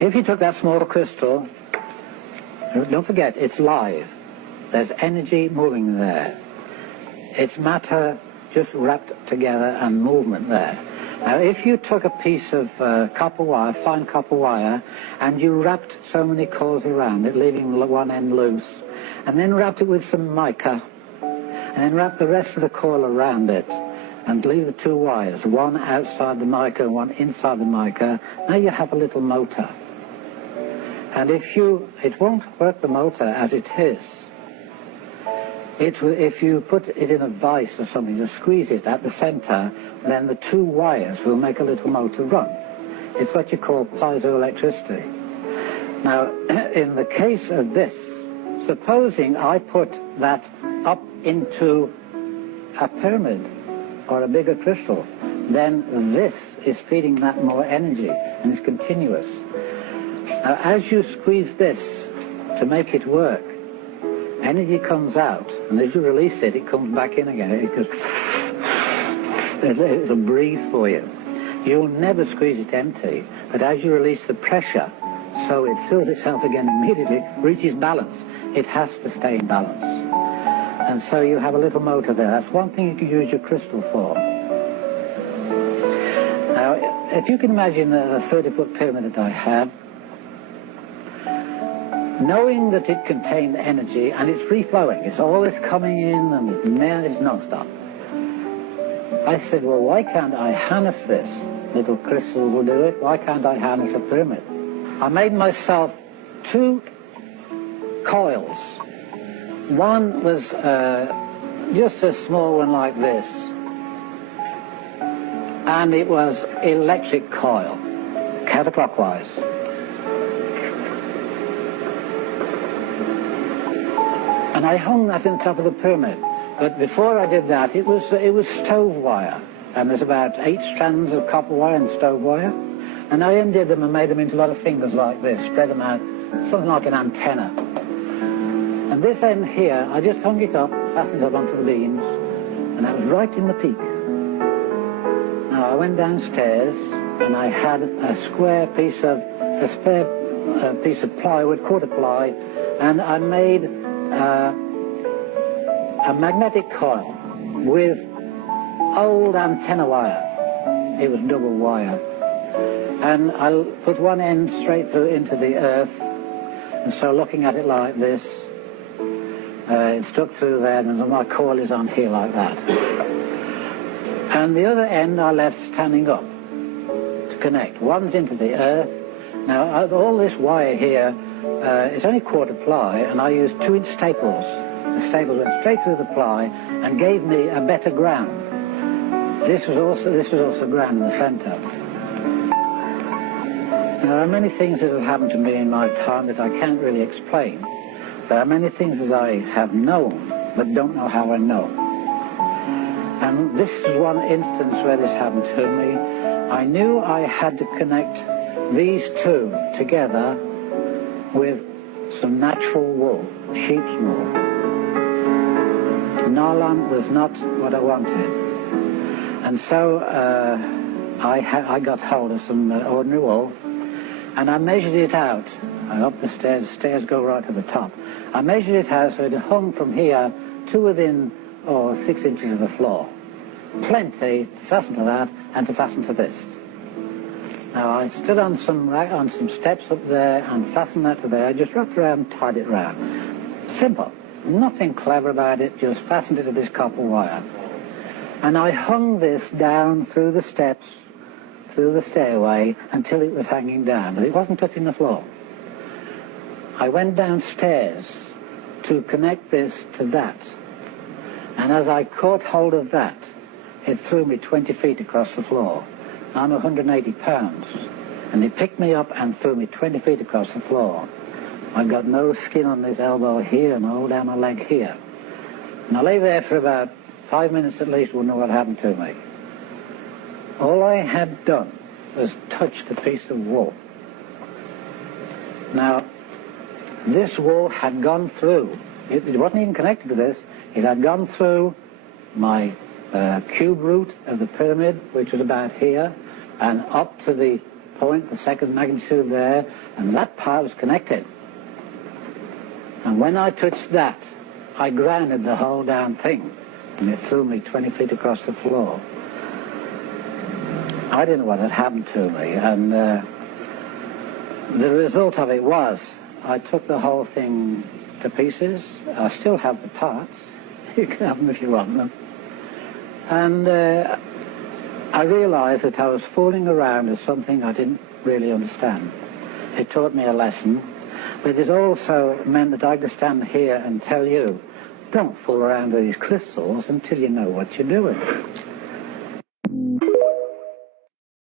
If you took that small crystal, don't forget, it's live. There's energy moving there. It's matter just wrapped together and movement there. Now, if you took a piece of copper wire, fine copper wire, and you wrapped so many coils around it, leaving one end loose, and then wrapped it with some mica, and then wrapped the rest of the coil around it, and leave the two wires, one outside the mica and one inside the mica, now you have a little motor. And it won't work the motor as it is. If you put it in a vise or something, to squeeze it at the center, then the two wires will make a little motor run. It's what you call piezoelectricity. Now, in the case of this, supposing I put that up into a pyramid or a bigger crystal, then this is feeding that more energy, and it's continuous. Now, as you squeeze this to make it work, energy comes out, and as you release it, it comes back in again. It goes, it'll breathe for you. You'll never squeeze it empty, but as you release the pressure, so it fills itself again immediately, reaches balance. It has to stay in balance. And so you have a little motor there. That's one thing you can use your crystal for. Now, if you can imagine the 30-foot pyramid that I have, knowing that it contained energy and it's free-flowing, it's always coming in and it's non-stop. I said, well, why can't I harness this? Little crystals will do it. Why can't I harness a pyramid? I made myself two coils. One was just a small one like this, and it was electric coil, counterclockwise. And I hung that in the top of the pyramid. But before I did that, it was stove wire. And there's about 8 strands of copper wire and stove wire. And I undid them and made them into a lot of fingers like this, spread them out, something like an antenna. And this end here, I just hung it up, fastened it up onto the beams, and that was right in the peak. Now I went downstairs, and I had a spare piece of plywood, quarter ply, and I made a magnetic coil with old antenna wire. It was double wire. And I put one end straight through into the earth, and so looking at it like this, it stuck through there, and my coil is on here like that. And the other end I left standing up to connect. One's into the earth. Now, all this wire here, it's only quarter ply, and I used 2-inch staples. The staples went straight through the ply and gave me a better ground. This was also ground in the center. Now, there are many things that have happened to me in my time that I can't really explain. There are many things that I have known, but don't know how I know. And this is one instance where this happened to me. I knew I had to connect these two together with some natural wool, sheep's wool. Nylon was not what I wanted. And so I got hold of some ordinary wool, and I measured it out. Up the stairs go right to the top. I measured it out so it hung from here to within 6 inches of the floor. Plenty to fasten to that and to fasten to this. Now I stood on some steps up there and fastened that to there. I just wrapped around and tied it round. Simple. Nothing clever about it, just fastened it to this copper wire. And I hung this down through the steps, through the stairway, until it was hanging down, but it wasn't touching the floor. I went downstairs to connect this to that, and as I caught hold of that, it threw me 20 feet across the floor. I'm 180 pounds, and it picked me up and threw me 20 feet across the floor. I got no skin on this elbow here and all down my leg here. And I lay there for about 5 minutes at least, wouldn't know what happened to me. All I had done was touched a piece of wool. Now, this wool had gone through, it wasn't even connected to this, it had gone through my cube root of the pyramid, which was about here, and up to the point, the second magnitude there, and that part was connected. And when I touched that, I grounded the whole damn thing, and it threw me 20 feet across the floor. I didn't know what had happened to me, and the result of it was I took the whole thing to pieces. I still have the parts. You can have them if you want them. And I realized that I was fooling around with something I didn't really understand. It taught me a lesson, but it also meant that I could stand here and tell you, don't fool around with these crystals until you know what you're doing.